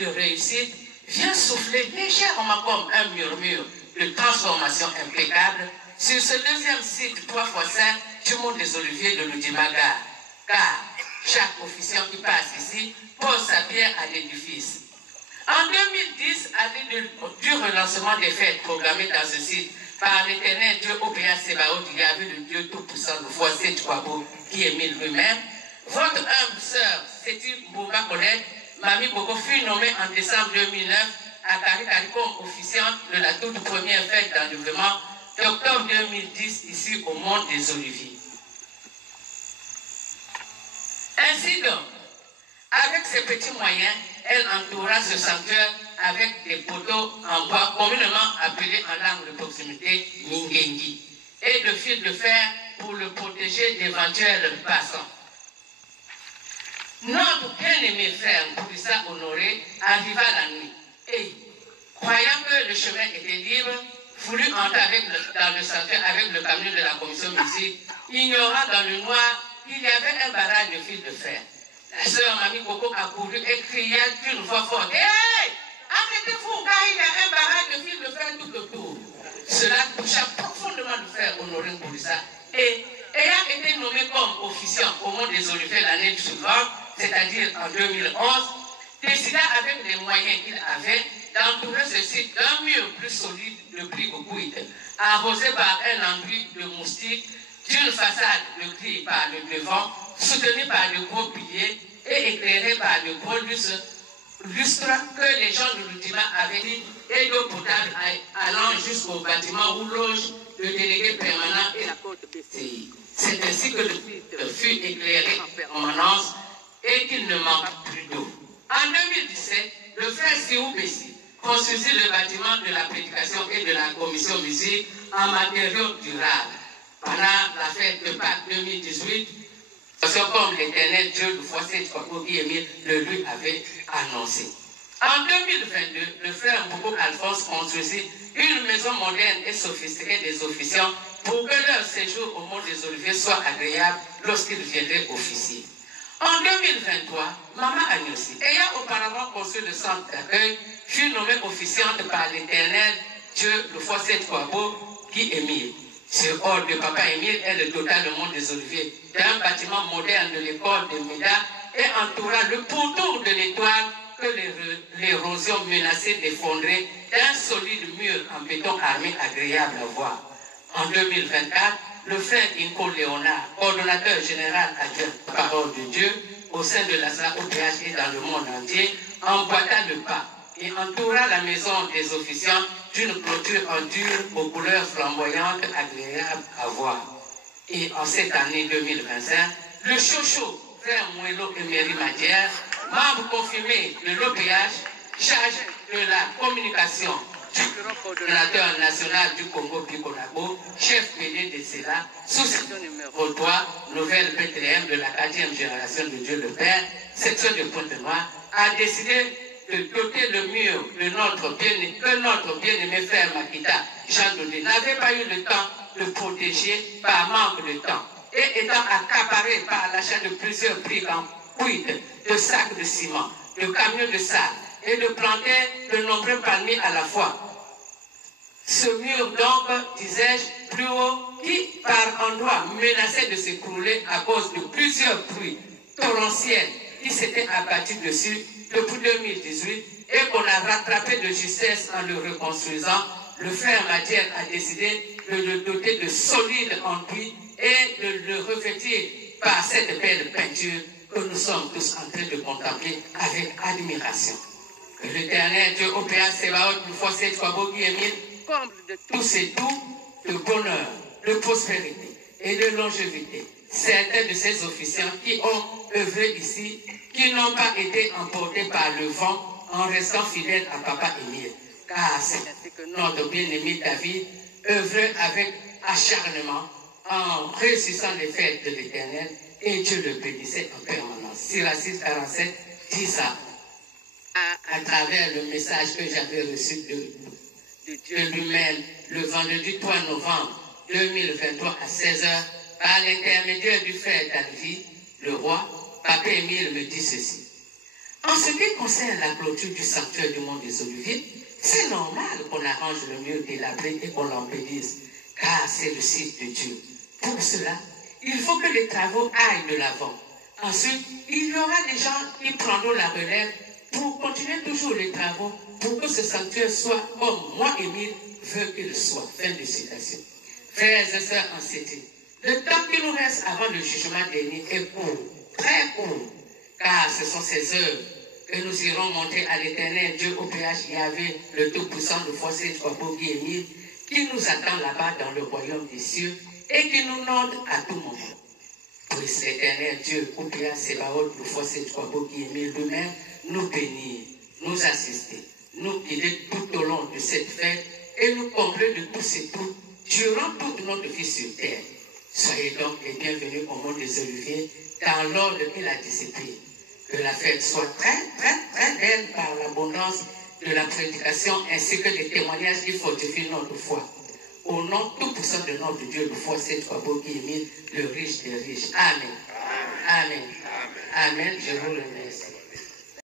de réussite vient souffler légèrement comme un murmure de transformation impeccable sur ce deuxième site 3x5 du Mont des Oliviers de l'Oudimaga, car chaque officiant qui passe ici pose sa pierre à l'édifice. En 2010, année du relancement des fêtes programmées dans ce site par l'éternel Dieu Opéa Sébaoth, Yahvé le Dieu Tout-Puissant, le Fossé Chouabo, qui est mis lui-même, votre humble sœur, Séti Mbouba Colette, Mamie Boko, fut nommée en décembre 2009 à Karikari comme officiante de la toute première fête d'enlèvement d'octobre 2010 ici au Mont des Oliviers. Ainsi donc, avec ses petits moyens, elle entoura ce sanctuaire avec des poteaux en bois communément appelés en langue de proximité Mingengi et de fils de fer pour le protéger d'éventuels passants. Notre bien-aimé frère Bourissa Honoré arriva la nuit et, croyant que le chemin était libre, voulut entrer dans le sanctuaire avec le camion de la commission musique, ignorant dans le noir qu'il y avait un barrage de fils de fer. La sœur Mamie Coco a couru et cria d'une voix forte: hey! Arrêtez-vous, car il y a un barrage de fils de fer tout autour. Cela toucha profondément le frère Honoré Bourissa et, ayant été nommé comme officiant au Mont des Oliviers l'année suivante, c'est-à-dire en 2011, décida avec les moyens qu'il avait d'entourer ce site d'un mur plus solide de briques cuites, arrosé par un enduit de moustiques, d'une façade de gris par le devant, soutenu par de gros piliers et éclairé par de gros lustres que les gens de l'Outima avaient dit, et d'eau potable allant jusqu'au bâtiment où loge le délégué permanent et la côte BCI. C'est ainsi que le site fut éclairé en permanence et qu'il ne manque plus d'eau. En 2017, le frère Siou Bessi construisit le bâtiment de la prédication et de la commission musique en matériaux durables. Pendant la fête de Pâques 2018, comme l'éternel Dieu de Fossé Chouabo Guy-Émile le lui avait annoncé. En 2022, le frère Mbouko Alphonse construisit une maison moderne et sophistiquée des officiants pour que leur séjour au Mont des Oliviers soit agréable lorsqu'ils viendraient officier. En 2023, Maman Agnossi, ayant auparavant construit le centre d'accueil, fut nommée officiante par l'éternel Dieu de Fossé Chouabo Guy-Émile. Sur ordre de Papa Émile, elle dota le Mont des Oliviers d'un bâtiment moderne de l'école de Mida et entoura le pourtour de l'étoile que l'érosion menaçait d'effondrer d'un solide mur en béton armé agréable à voir. En 2024, le frère Inko Léonard, coordonnateur général adjoint Parole de Dieu au sein de la SAOPH et dans le monde entier, emboîta le pas et entoura la maison des officiants d'une clôture en dur aux couleurs flamboyantes agréables à voir. Et en cette année 2025, le Chocho, frère Mouelo Emery Madière, membre confirmé de l'OPH, chargé de la communication du coordonnateur national du Congo Piconabo, chef PD de CELA, sous-section numéro 3, nouvelle Bethléem de la 4e génération de Dieu le Père, section de Pointe-Noire, a décidé de doter le mur de notre bien-aimé frère Makita Jean Dodé n'avait pas eu le temps de protéger par manque de temps et étant accaparé par l'achat de plusieurs briques en cuite, de sacs de ciment, de camions de sable et de planter de nombreux palmiers à la fois. Ce mur donc, disais-je, plus haut, qui par endroits menaçait de s'écrouler à cause de plusieurs pluies torrentielles qui s'étaient abattues dessus depuis 2018 et qu'on a rattrapé de justesse en le reconstruisant, le frère Madière a décidé de le doter de solides enduits et de le revêtir par cette belle peinture que nous sommes tous en train de contempler avec admiration. Que l'Éternel Dieu Opéa Sébaoth du Fossé Chouabo Guy-Émile comble de tous ses doux, de bonheur, de prospérité et de longévité certains de ces officiants qui ont œuvré ici, qui n'ont pas été emportés par le vent en restant fidèles à Papa Émile. Car c'est ainsi que notre bien-aimé David œuvrait avec acharnement en réussissant les fêtes de l'Éternel et Dieu le bénissait en permanence. Sirach 6:47 dit ça à travers le message que j'avais reçu de Dieu lui-même le vendredi 3 novembre 2023 à 16h par l'intermédiaire du frère David, le roi. Papa Émile me dit ceci. En ce qui concerne la clôture du sanctuaire du Mont des Oliviers, c'est normal qu'on arrange le mur délabré et qu'on l'embellisse, car c'est le site de Dieu. Pour cela, il faut que les travaux aillent de l'avant. Ensuite, il y aura des gens qui prendront la relève pour continuer toujours les travaux, pour que ce sanctuaire soit comme moi, Émile, veux qu'il soit. Fin de citation. Frères et sœurs en CT, le temps qui nous reste avant le jugement dernier est court, très court, car ce sont ces œuvres que nous irons montrer à l'Éternel Dieu au PH Yahvé, le Tout-Puissant de Fossé Chouabogi Émile, qui nous attend là-bas dans le royaume des cieux et qui nous note à tout moment. Puisse l'Éternel Dieu, au PH Sébaoth, de Fossé Chouabogi Émile lui-même, nous bénir, nous assister, nous guider tout au long de cette fête et nous combler de tous ces tout durant toute notre vie sur terre. Soyez donc les bienvenus au Mont des Oliviers dans l'ordre et la discipline. Que la fête soit très, très, très belle par l'abondance de la prédication ainsi que des témoignages qui fortifient notre foi. Au nom tout puissant de notre Dieu, le Fossé Chouabogi Émile, le riche des riches. Amen. Amen. Amen. Je vous remercie.